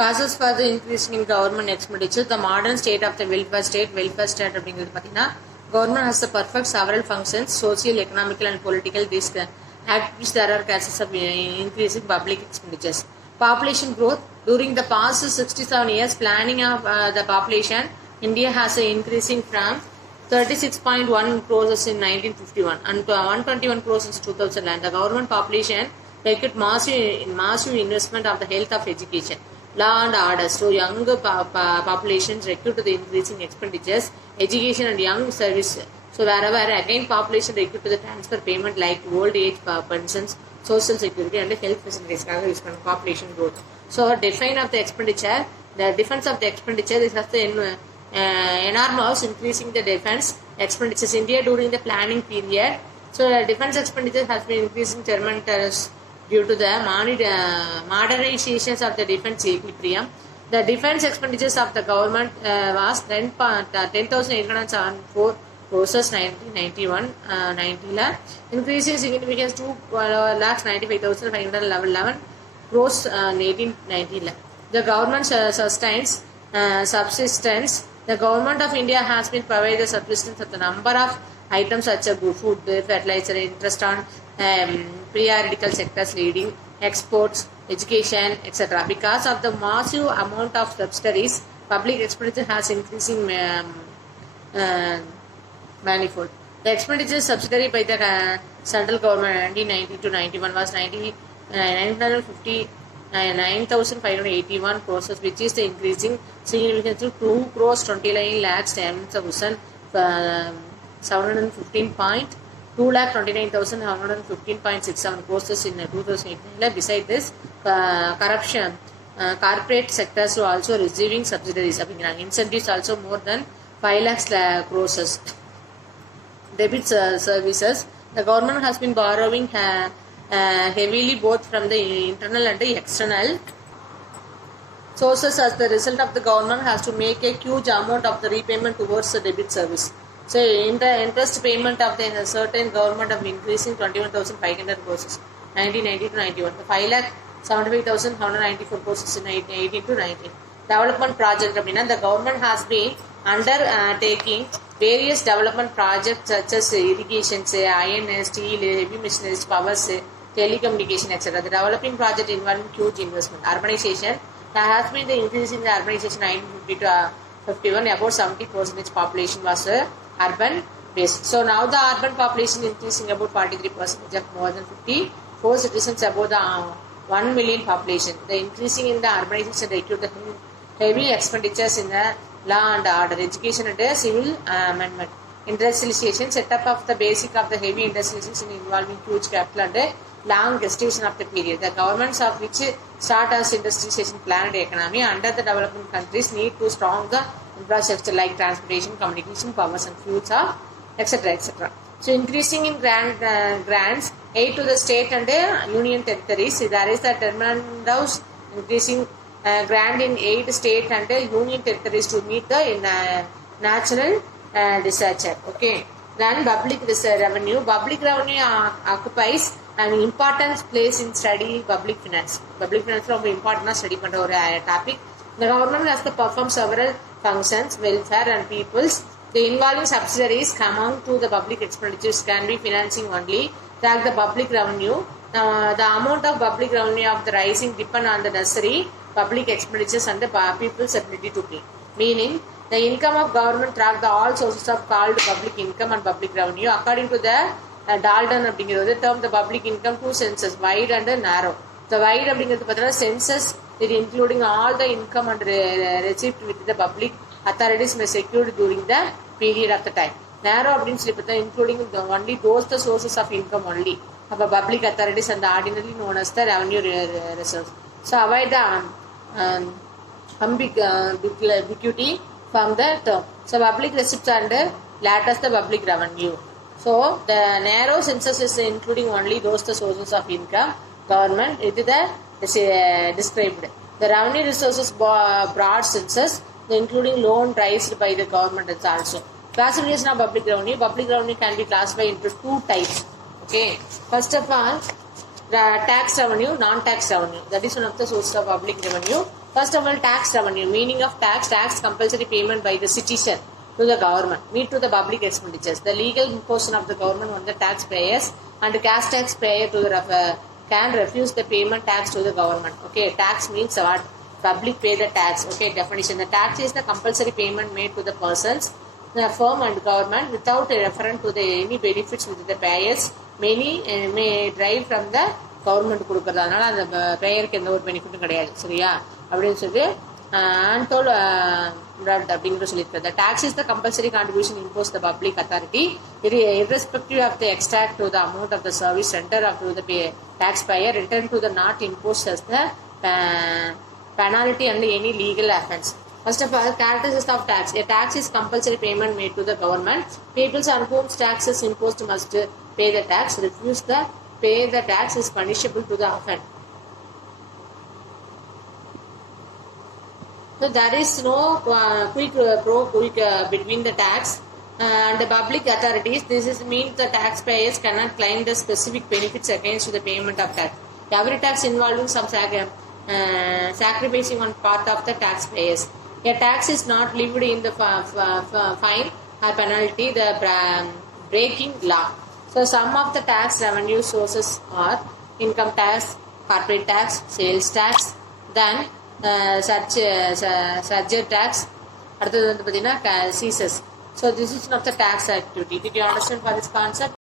Causes for the increase in government expenditure. The modern state of the welfare state அப்படிங்கிறது பார்த்தீங்கன்னா government has to perfect several functions, social, economical and political. These activities there are causes of increasing public expenditures. Population growth. During the past 67 years, planning of the population, India has increasing from 36.1 crores in 1951 and 121 crores in 2000. The government population required massive investment of the health of education. Law and order. So younger populations recruit to the increasing expenditures, education and young service. So wherever again population recruit to the transfer payment like old age pensions, social security and health facilities. Population growth. So define of the expenditure. The defense of the expenditure is the enormous increasing the defense expenditures India during the planning period. So defense expenditure has been increasing tremendous due to the modernizations of the defense equilibrium. The defense expenditures of the government was 10,874 crores 1991-90 increasing significance to 2,95,511 crores 1890. The government sustains subsistence. The government of India has been provided the subsistence of the number of items such as food, fertilizer, interest on periodical sectors leading, exports, education, etc. Because of the massive amount of subsidies, public expenditure has increasing manifold. The expenditure subsidiary by the central government 1990 to 91 was 9,581 crores, which is the increasing significance to 2 crores 29 lakhs 2,29,715.67 crores in 2018. Besides this, corruption, corporate sectors are also receiving subsidies. Incentives also more than 5 lakhs crores. Debit services. The government has been borrowing heavily both from the internal and the external sources. As the result of the government has to make a huge amount of the repayment towards the debit service. So in the interest payment of the certain government of increasing 21,500 crores 1990 to 91. The 5,75,194 crores in 18 to 19. Development project. The government has been undertaking various development projects such as irrigation, iron, steel, heavy machineries, powers, telecommunication, etc. The developing project involving huge investment. Urbanization. There has been the increase in the urbanization 1950 to 51. About 70% population was urban based. So now the urban population increasing about 43% of more than 54 citizens above the 1 million population. The increasing in the urbanization required the heavy expenditures in the law and order, education and civil amendment. Industrialization, setup of the basic of the heavy industrialization involving huge capital and long gestation of the period. The governments of which start as industrialization planned economy under the developing countries need to strong the infrastructure like transportation, communication, powers and fuels of etc. etc. So increasing in grants, aid to the state and union territories. There is the tremendous increasing grant in aid state and union territories to meet the national disaster. Okay. Then public revenue. Public revenue occupies an important place in study public finance. Public finance is very important study topic. The government has to perform several functions, welfare and peoples. The involving subsidiaries among to the public expenditures can be financing only track the public revenue. The amount of public revenue of the rising depend on the necessary public expenditures and the people's ability to pay. Meaning, the income of government track the all sources of called public income and public revenue. According to the Dalton term, the public income two senses, wide and narrow. The wide census is including all the income and receipt with the public authorities may secured during the period of the time. Narrow including only those the sources of income only of the public authorities and the ordinarily known as the revenue reserves. So avoid the ambiguity from the term. So public receipts and latest the public revenue. So the narrow census is including only those the sources of income government. It is the described. The revenue resources broad census, including loan raised by the government is also. Classification of public revenue. Public revenue can be classified into two types. Okay. First of all, tax revenue, non-tax revenue. That is one of the sources of public revenue. First of all, tax revenue. Meaning of tax: tax compulsory payment by the citizen to the government, meet to the public expenditures. The legal portion of the government on the taxpayers and cash taxpayer to the can refuse the payment tax to the government. Okay, tax means what? Public pay the tax. Okay, definition: the tax is the compulsory payment made to the persons, the firm and government without a reference to the any benefits with the payers many may derive from the government கொடுக்கறது. அதனால அந்த பேயருக்கு எந்த ஒரு பெனிஃபிட்டும் கிடையாது. சரியா? அப்படின்னு சொல்லி untold அப்படிங்கிற சொல்லியிருக்காரு. The tax is the compulsory contribution imposed the public authority irrespective of the extract to the amount of the service rendered up to the taxpayer returned to the not imposed as the penalty under any legal offence. First of all, characteristics of tax. A tax is compulsory payment made to the government. People on whom tax is imposed must pay the tax. Refuse the pay the tax is punishable to the offence. So there is no quick between the tax and the public authorities. This is means the taxpayers cannot claim the specific benefits against the payment of tax. Every tax involving some sacrificing on part of the taxpayers. A tax is not levied in the fine or penalty, the breaking law. So some of the tax revenue sources are income tax, corporate tax, sales tax, then surcharge tax. அடுத்தது வந்து பார்த்தீங்கன்னா CSS. So this is not the tax activity. Did you understand for this concept?